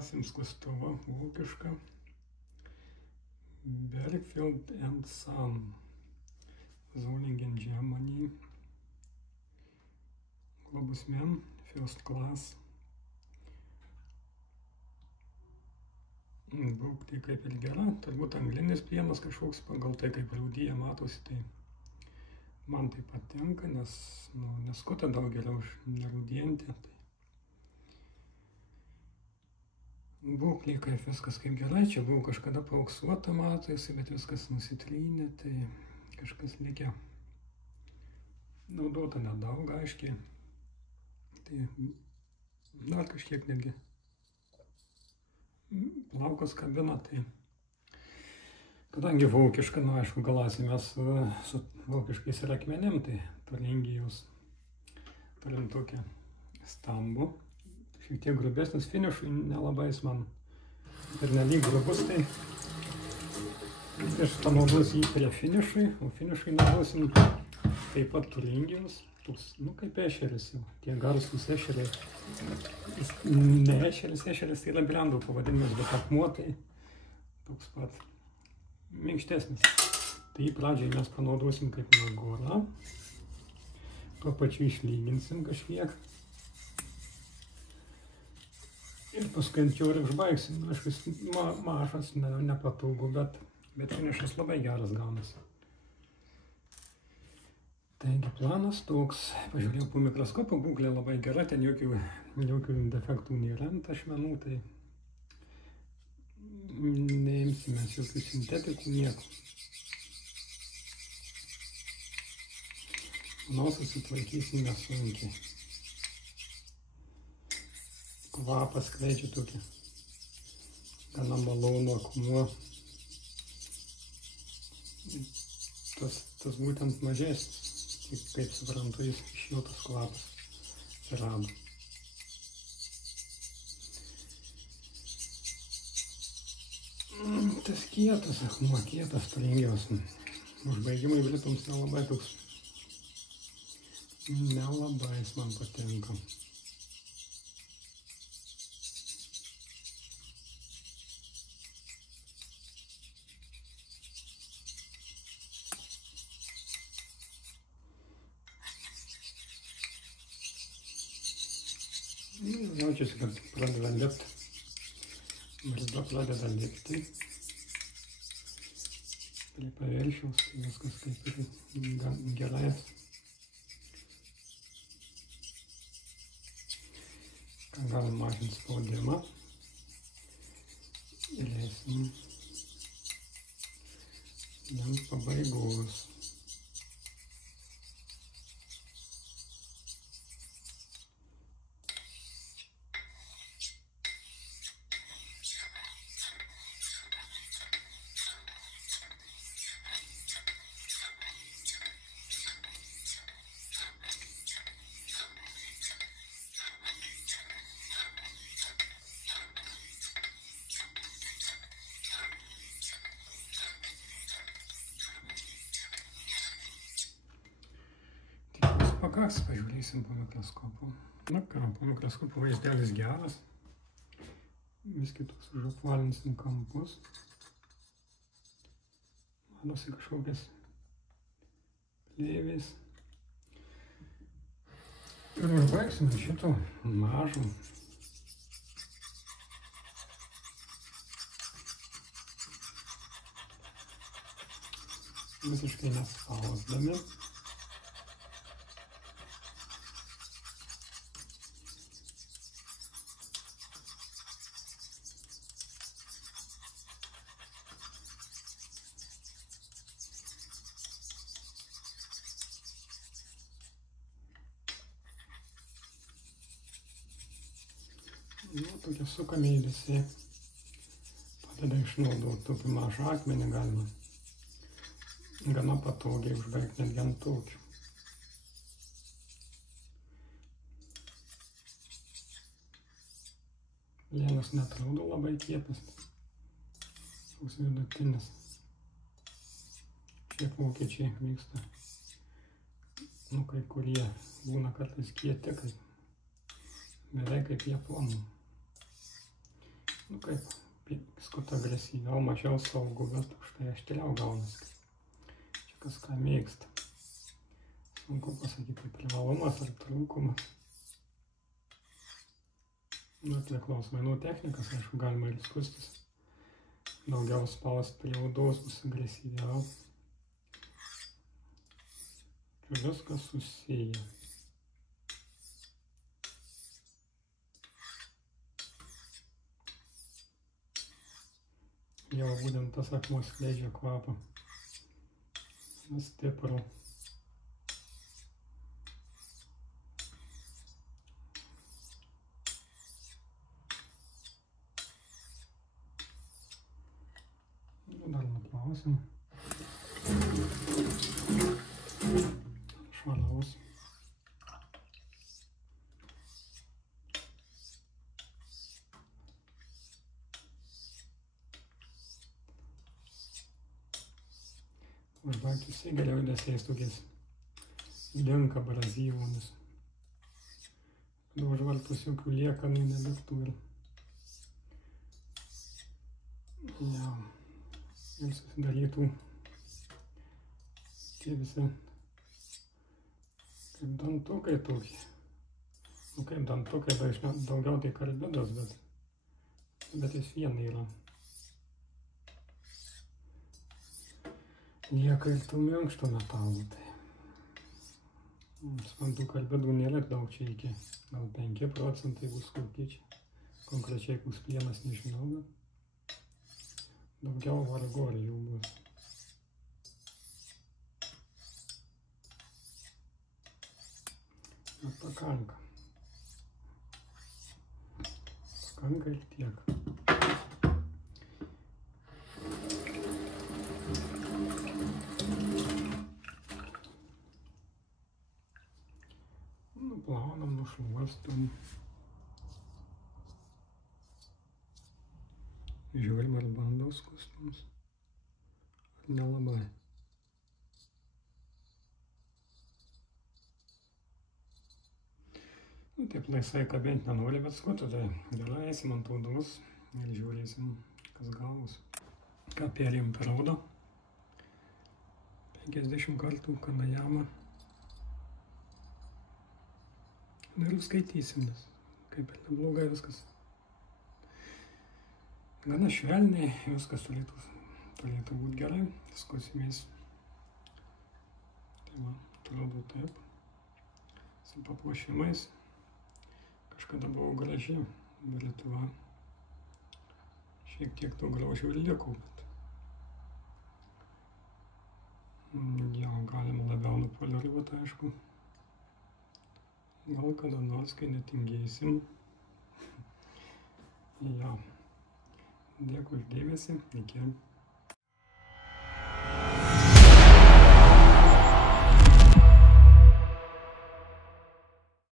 klasėm skustuvą vokišką Bergfield & Son, Solingen, Germany. Globusmen, First Class. Būklė kaip ir gera, turbūt anglinis plienas kažkoks, pagal tai kaip rūdyje matosi, tai man tai patinka, nes neskuta daug geriau už nerūdijantį. Tai būklė kaip viskas kaip gerai, čia buvo kažkada paauksuota matosi, bet viskas nusitrynė, tai kažkas likę. Naudota nedaug, aiškiai. Tai dar kažkiek netgi plaukas kabina, tai kadangi vokiška, aišku, galasime su vokiškais reikmenim, tai Turingijos turim tokią stambų, šiek tiek grubesnis, finišui nelabai jis man ir nelyg grubus, tai aš panaudos jį prie finišui, o finišui naudosim taip pat Turingijos. Toks, kaip ešeris jau, tie garsūs ešeriai. Ne ešeris, tai yra brendo pavadinimas, bet akmuo tai toks pat minkštesnis. Tai jį pradžiai mes panaudosim kaip nagorą, tuo pačiu išlyginsim kažkiek. Ir paskui ant jo ir užbaigsim. Aišku, mažas, nepatogu, bet finišas labai geras gaunasi. Taigi planas toks, pažiūrėjau po mikroskopą, būklė labai gera, ten jokių defektų nėra ant ašmenų, tai neimsime jokių sintetikų, nieko. Manau, susitvarkysim nesunkiai. Kvapas skleidžia tokį gana malonų akmuo. Tas būtent mažesnis. Kaip suprantu, jis iš jo tas kvapas atsirado. Tas kietas akmuo, kietas Turingijos. Užbaigimai Britams nelabai toks. Nelabai jis man patinka. Jaučiasi, kad pradeda lipti. Barzda pradeda lipti. Prie paviršiaus, viskas kaip ir gerai. Ką galim mažinti spaudimą. Ir eisim link pabaigos. Pakaks, pažiūrėsim po mikroskopu. Na ką, po mikroskopu vaizdelis geras. Vis kitus užapvalinsim kampus. Manosi kažkokias plėvės. Ir užbaigsime šito mažo. Visiškai nespausdami. Tokie sukami judesiai padeda išnaudoti tokį mažą akmenį, galima gana patogiai užbaigti netgi ant tokių. Plienas neatrodo labai kietas, toks vidutinis. Šiek vokiečiai mėgsta, kai kurie būna kartais kieti, beveik kaip japonų. Nu kaip, biskut agresyviau, mažiau saugu, bet už tai aštriau gaunasi. Čia kas ką mėgsta. Sunku pasakyti, privalumas ar trūkumas. Nu, priklausomai nuo technikas, aišku, galima ir skustis. Daugiau spaust prie odos bus agresyviau. Čia viskas susiję. Jau būtent tas akmuo skleidžia kvapą. Stiprų. Dar nuplausim. Švaraus. Užbaigti jisai geriau judesiais tokiais linka brazyvomis. Užvartus jokių liekanų neliktų ir susidarytų tie visi kaip dantukai tokie. Nu kaip dantukai, daugiau tai karbidas, bet jis viena yra. Lieka ir tų minkštų metalų. Suprantu, karbidų nėra daug čia iki, gal 5% bus kokie čia. Konkrečiai koks plienas nežinau, bet daugiau vargu ar jų bus. Bet pakanka. Pakanka ir tiek. Nuplaunam, nušluostom. Žiūrim, ar bando skustums, ar nelabai. Nu, taip laisvai kabinti nenori, bet skutu, tai gerai eisim ant odos ir žiūrėsim, kas gavus. Ką perėjom per odą. 50 kartų kanajamą. Ir skaitysim, nes kaip ir neblogai viskas. Gana švelniai, viskas turėtų būti gerai, skusimės. Tai va, atrodo taip. Su papuošimais. Kažkada buvo graži, bet Lietuva šiek tiek to grožio ir liko. Jo, galima labiau nupoliruoti, aišku. Gal kada nors, kai netingėsim. Jo. Dėkui už dėmesį. Iki.